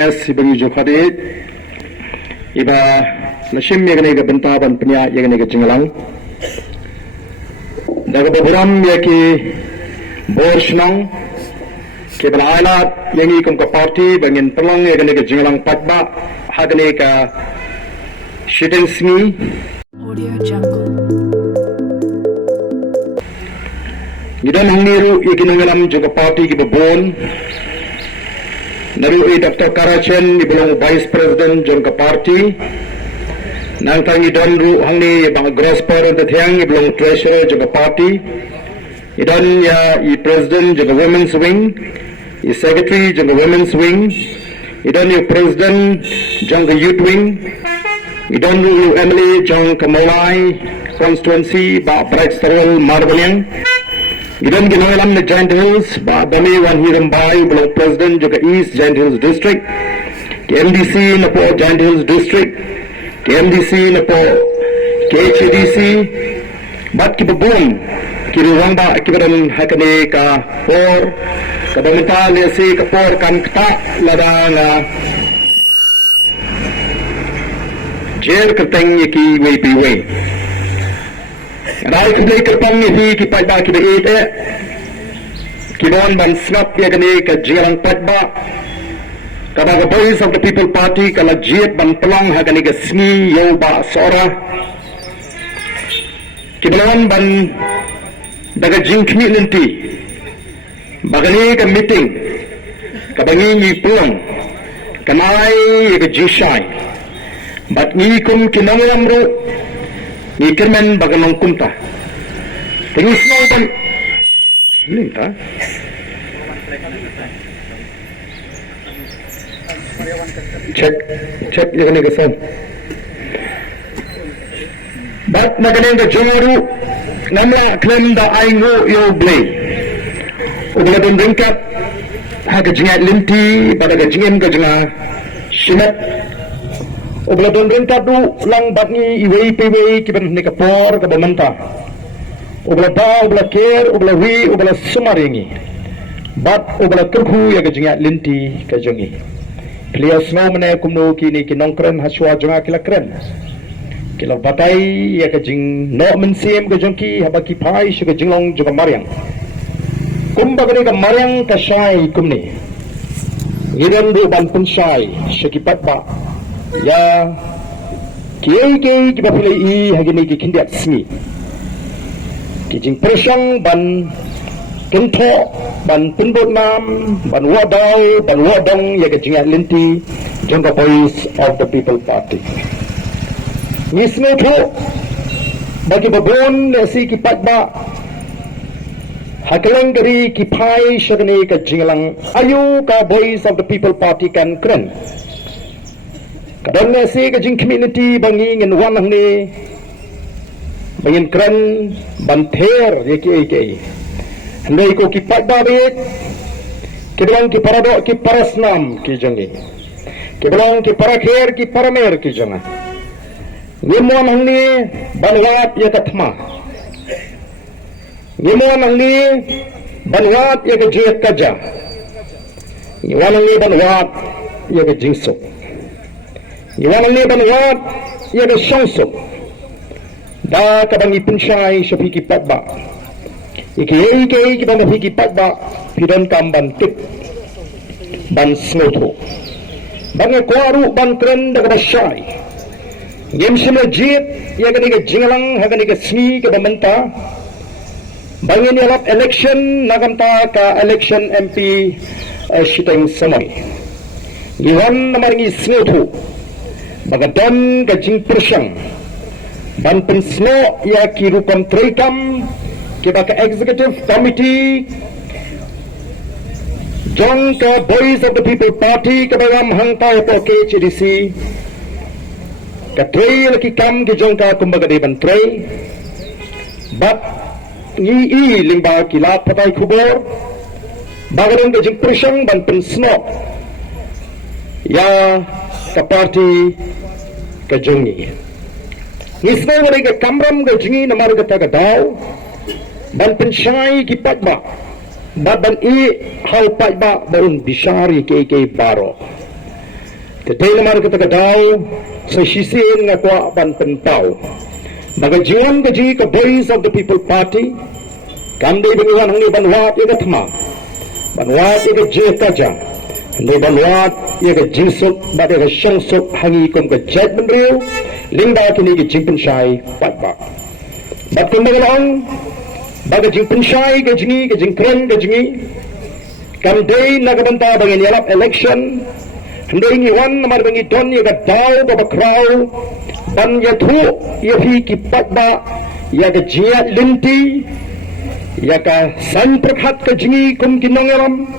Sibagi Jokade Iba Nashim Yaganiga Bentaban Pnya Yaganiga Jingalang Dagababuram Yaki Borshnong Kibanaila Yangi Kumka Party Bangin Pelong Yaganiga Jingalang Patba Haganiga Shitensmi Audio Jungle. Gidan Hiniru Yakinangalam Joka Party Kibabon Nabi Dr. Karachen ibulong Vice President John Party nang tangi donru hangni bang Grosper the Thiang ibulong Treasurer John Party idan ya I President John Women's Wing I Secretary John Women's Wing idan ya President John Youth Wing idan ru Emily John Kamolai Constituency ba Brexterol Marbalian Idan ginangalam na Giant Hills, Dami Wan Hirambai, belong President juga East Giant Hills District, KMDC na po Giant Hills District, KMDC na po KHDC, bat kibabon, kiruwang ba kibaran hakani ka por, kabamental niya si kapor kan kata ladang jer kerteng yaki way piway. Rai kembali kerpang ni kita dah kita itu, kita ban snap dia kini ke jiran patba. Kalau Voice of the People Party kalau jiat ban pelang hakani ke sni yau ba sora. Kita ban daga jingkni nanti, bagani ke meeting, kabangi ni pelang, kanai ke jishai, bat ni kum kinangalam ro. Ni kerman bagamang kumta. Tingis mo ba? Linta. Check yung negasan. Bat magaling ka junguru namla claim da aingo yo blay. Ugla dun ringkat haga jingat linti pada ga jingen ga jinga shimat Ubla don rinta du lang bat ni iwei pewei kiban ni kapor ka bamanta. Ubla ba ubla ker ubla wi ubla sumaringi. Bat ubla kurhu ya gajinga linti ka jongi. Clear snow mane kumno kini kinongkren haswa jonga kilakren. Kila batai ya gajing no mensiem ka jongki habaki pai shu ka jinglong joka maryang. Kumbagani ka maryang ka shai kumni. Gidan du ban pun shai shakipat ba. Ya, kiai kita pilih hari ni kindiat sini. Kijing persang ban kento ban penbot nam ban wadong ya kijingat linti jangka Voice of the People Party. Nisme tu bagi babon si kipat ba hakalang dari kipai syagani kijingalang ayu ka Voice of the People Party kan keren. Kadang nasi kajing community bangin wanang ni bangin keren banter yaki. Handai ko kipat babit, kiblang ki paradok ki parasnam ki jangi, kiblang ki parakher ki paramer ki janga. Ngimuan ni banwat ya katma, ngimuan ni banwat ya kajiat kaja, ngimuan ni banwat ya kajingsok. Iwan ni banwat ia da syangsuk da kabang ipunsyai syafi kipat ba iki kibang da kipat ba pidon kamban tip ban snoto bang kwaru ban kren da kada syai ngem sima jit ia kani ke jingalang hagani ke sni ke bamenta bangin yalap election nagamta ka election MP shiteng samai iwan namaringi snoto Bagadam gajing persang ban pensno ya kirupam trikam kibaka executive committee jong ka Voice of the People Party kabagam hangta po KHDC ka trey laki kam ki jong ka kumbaga de ban trey bat ni limba kila patay kubor bagadam gajing persang ban pensno ya ka party ka jongi nisna wala ka kamram ka jingi na marga ta ka daw ban pensyai ki patba ban I hal patba baun bisari ke baro Tetay naman katagadaw sa sisin nga kwa ban pentaw. Magajiwan gaji ka Voice of the People Party, kanday banguan ang banwat yaga tama, banwat yaga jekaja, kanday banwat yaga jinsok, bat yaga syangsok hangi kum ka jet benriw, lingda kini ka jingpen syai patbak. Bat kung magalaong, baga jingpen syai ka jingkren ka jingi, kanday nagabanta bangin yalap election, kanday ngiwan naman bangi don yaga daw babakraw, ban yathu yahi ki patba yaga jiat linti yaga san prakhat ka jingi kum kinangaram